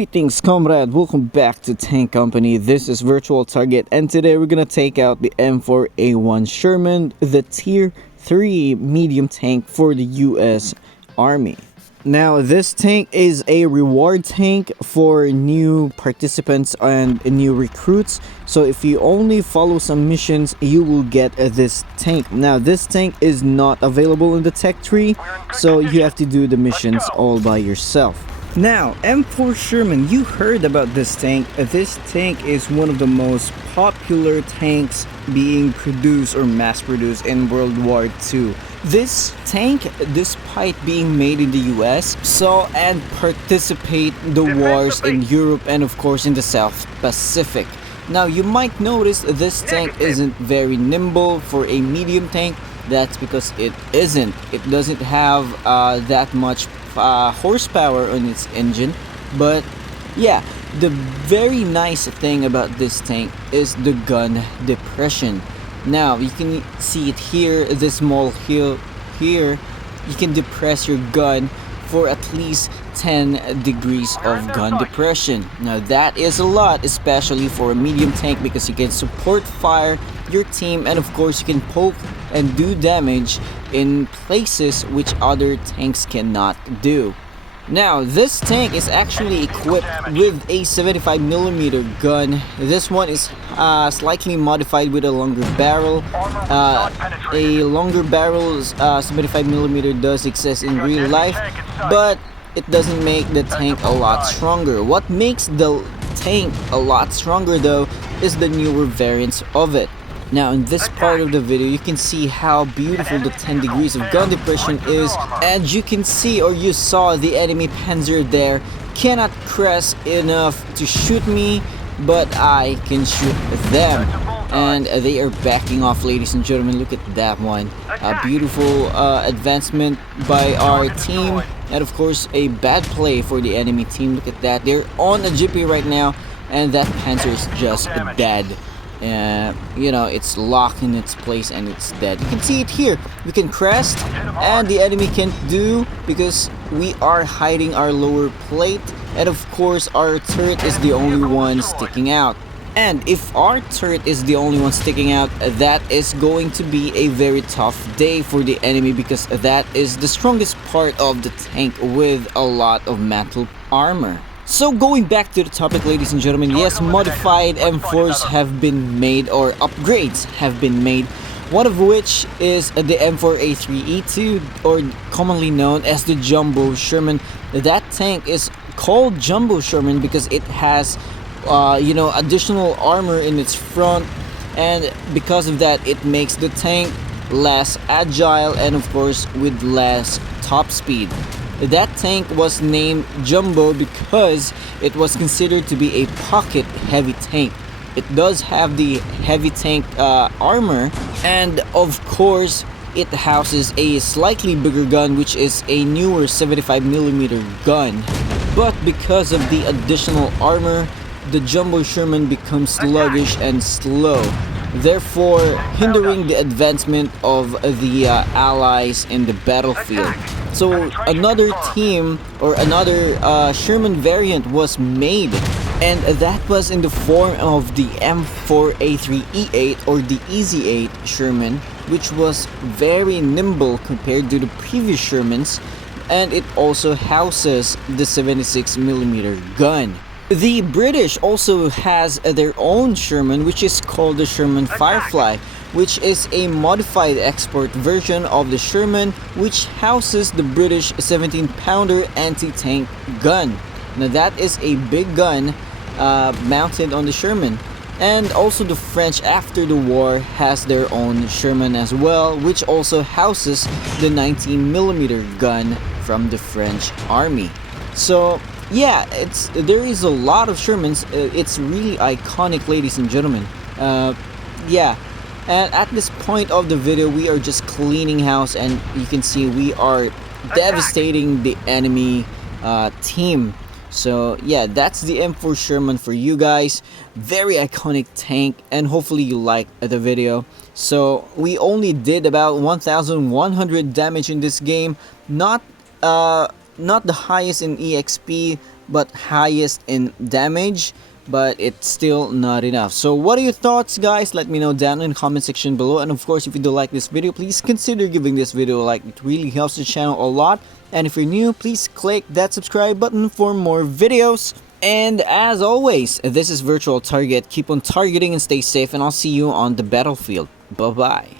Greetings, comrade. Welcome back to Tank Company. This is Virtual Target, and today we're gonna take out the M4A1 Sherman, the Tier 3 medium tank for the US Army. Now, this tank is a reward tank for new participants and new recruits. So if you only follow some missions, you will get this tank. Now, this tank is not available in the tech tree, so you have to do the missions all by yourself. Now, M4 Sherman, you heard about this tank. This tank is one of the most popular tanks being produced or mass produced in World War II. This tank, despite being made in the US, saw and participate the wars in Europe and of course in the South Pacific. Now, you might notice this tank isn't very nimble for a medium tank. That's because it isn't. It doesn't have that much horsepower on its engine, but yeah, the very nice thing about this tank is the gun depression. Now you can see it here, this small hill here, you can depress your gun for at least 10 degrees of gun depression. Now that is a lot, especially for a medium tank, because you can support fire your team, and of course you can poke and do damage in places which other tanks cannot do. Now, this tank is actually equipped with a 75mm gun. This one is slightly modified with a longer barrel. A longer barrel 75mm does exist in real life, but it doesn't make the tank a lot stronger. What makes the tank a lot stronger though is the newer variants of it. Now, in this part of the video, you can see how beautiful the 10 degrees of gun depression is, and you can see, or you saw, the enemy Panzer there cannot crest enough to shoot me, but I can shoot them. And they are backing off, ladies and gentlemen. Look at that one. A beautiful advancement by our team, and of course a bad play for the enemy team. Look at that. They're on a GP right now, and that Panzer is just dead. You know, it's locked in its place and it's dead. You can see it here. We can crest, and the enemy can't do because we are hiding our lower plate, and of course our turret is the only one sticking out. And if our turret is the only one sticking out, that is going to be a very tough day for the enemy, because that is the strongest part of the tank with a lot of metal armor. So going back to the topic, ladies and gentlemen, yes, modified M4s have been made, or upgrades have been made, one of which is the M4A3E2, or commonly known as the Jumbo Sherman. That tank is called Jumbo Sherman because it has you know, additional armor in its front, and because of that it makes the tank less agile and of course with less top speed. That tank was named Jumbo because it was considered to be a pocket heavy tank. It does have the heavy tank armor, and of course it houses a slightly bigger gun, which is a newer 75mm gun. But because of the additional armor, the Jumbo Sherman becomes sluggish and slow, therefore hindering the advancement of the allies in the battlefield. So another team, or another Sherman variant was made, and that was in the form of the M4A3E8, or the Easy 8 Sherman, which was very nimble compared to the previous Shermans, and it also houses the 76mm gun. The British also has their own Sherman, which is called the Sherman Firefly, which is a modified export version of the Sherman, which houses the British 17-pounder anti-tank gun. Now that is a big gun mounted on the Sherman. And also the French after the war has their own Sherman as well, which also houses the 19mm gun from the French army. So yeah, there is a lot of Shermans. It's really iconic, ladies and gentlemen. Yeah. And at this point of the video, we are just cleaning house, and you can see we are devastating the enemy team. So yeah, that's the M4 Sherman for you guys. Very iconic tank, and hopefully you liked the video. So we only did about 1,100 damage in this game. Not the highest in EXP, but highest in damage, but it's still not enough. So what are your thoughts, guys? Let me know down in the comment section below. And of course, if you do like this video, please consider giving this video a like. It really helps the channel a lot. And if you're new, please click that subscribe button for more videos. And as always, this is Virtual Target. Keep on targeting and stay safe, and I'll see you on the battlefield. Bye bye.